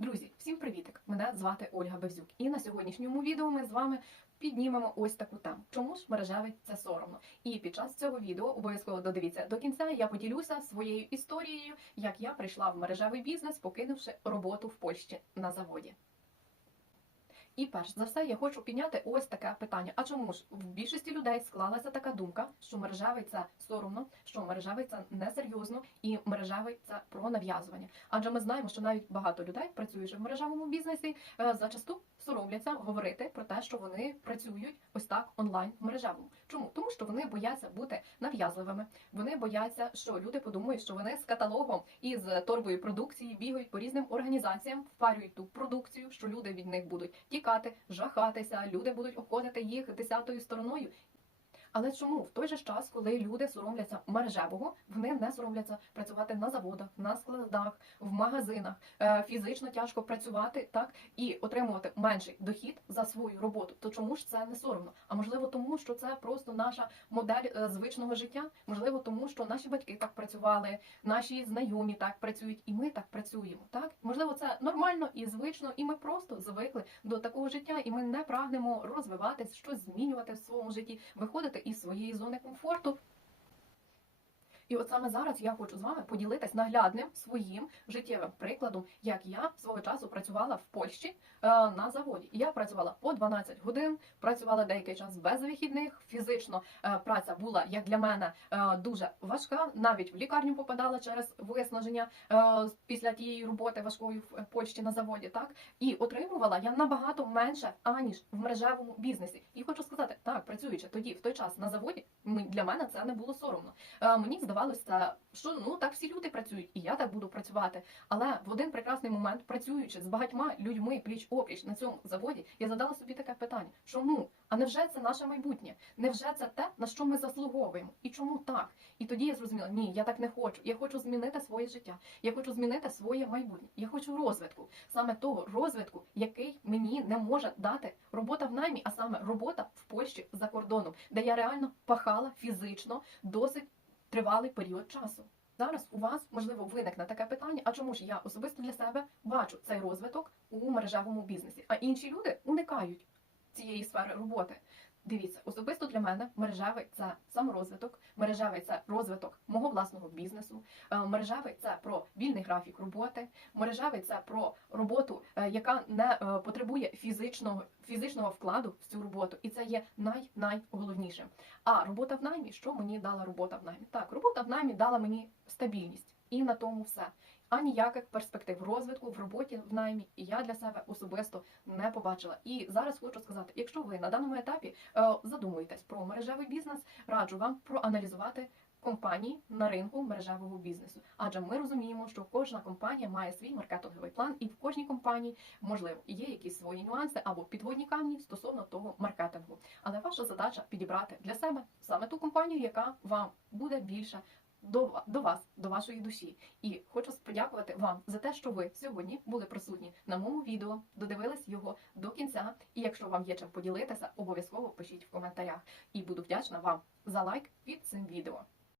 Друзі, всім привітик! Мене звати Ольга Бевзюк. І на сьогоднішньому відео ми з вами піднімемо ось таку тему. Чому ж мережевий це соромно? І під час цього відео обов'язково додивіться до кінця. Я поділюся своєю історією, як я прийшла в мережевий бізнес, покинувши роботу в Польщі на заводі. І перш за все я хочу підняти ось таке питання. А чому ж в більшості людей склалася така думка, що мережевий це соромно, що мережевий це несерйозно і мережевий це про нав'язування? Адже ми знаємо, що навіть багато людей, працюючи в мережевому бізнесі, е, зачасту соромляться говорити про те, що вони працюють ось так онлайн в мережевому. Чому? Тому що вони бояться бути нав'язливими. Вони бояться, що люди подумають, що вони з каталогом і з торбою продукції бігають по різним організаціям, впарюють ту продукцію, що люди від них будуть тікати, жахатися, люди будуть обходити їх десятою стороною. Але чому в той же час, коли люди соромляться мережевого, вони не соромляться працювати на заводах, на складах, в магазинах, е, фізично тяжко працювати так і отримувати менший дохід за свою роботу? То чому ж це не соромно? А можливо, тому що це просто наша модель е, звичного життя? Можливо, тому що наші батьки так працювали, наші знайомі так працюють, і ми так працюємо. Так можливо, це нормально і звично, і ми просто звикли до такого життя, і ми не прагнемо розвиватись, щось змінювати в своєму житті, виходити із своєї зони комфорту. І от саме зараз я хочу з вами поділитись наглядним своїм життєвим прикладом, як я свого часу працювала в Польщі е, на заводі. Я працювала по 12 годин, працювала деякий час без вихідних. Фізично е, праця була як для мене е, дуже важка. Навіть в лікарню попадала через виснаження після тієї роботи важкої в Польщі на заводі. Так і отримувала я набагато менше аніж в мережевому бізнесі. І хочу сказати, так працюючи тоді, в той час на заводі, для мене це не було соромно. Мені здавалося, що ну так всі люди працюють, і я так буду працювати. Але в один прекрасний момент, працюючи з багатьма людьми пліч опліч на цьому заводі, я задала собі таке питання: чому? А невже це наше майбутнє? Невже це те, на що ми заслуговуємо? І чому так? І тоді я зрозуміла, ні, я так не хочу. Я хочу змінити своє життя. Я хочу змінити своє майбутнє. Я хочу розвитку, саме того розвитку, який мені не може дати робота в наймі, а саме робота в Польщі за кордоном, де я реально пахала фізично досить тривалий період часу. Зараз у вас можливо виникне таке питання: а чому ж я особисто для себе бачу цей розвиток у мережевому бізнесі, а інші люди уникають цієї сфери роботи? Дивіться, особисто для мене мережевий це саморозвиток, мережевий це розвиток мого власного бізнесу, е, мережевий це про вільний графік роботи, мережевий це про роботу, е, яка не е, потребує фізичного фізичного вкладу в цю роботу, і це є най найголовнішим. А робота в наймі, що мені дала робота в наймі? Так, робота в наймі дала мені стабільність, і на тому все. А ніяких перспектив розвитку в роботі в наймі я для себе особисто не побачила. І зараз хочу сказати: якщо ви на даному етапі е, задумуєтесь про мережевий бізнес, раджу вам проаналізувати компанії на ринку мережевого бізнесу. Адже ми розуміємо, що кожна компанія має свій маркетинговий план, і в кожній компанії можливо є якісь свої нюанси або підводні камні стосовно того маркетингу. Але ваша задача підібрати для себе саме ту компанію, яка вам буде більше до, до вас, до вашої душі. І хочу подякувати вам за те, що ви сьогодні були присутні на моєму відео, додивились його до кінця. І якщо вам є чим поділитися, обов'язково пишіть в коментарях. І буду вдячна вам за лайк під цим відео.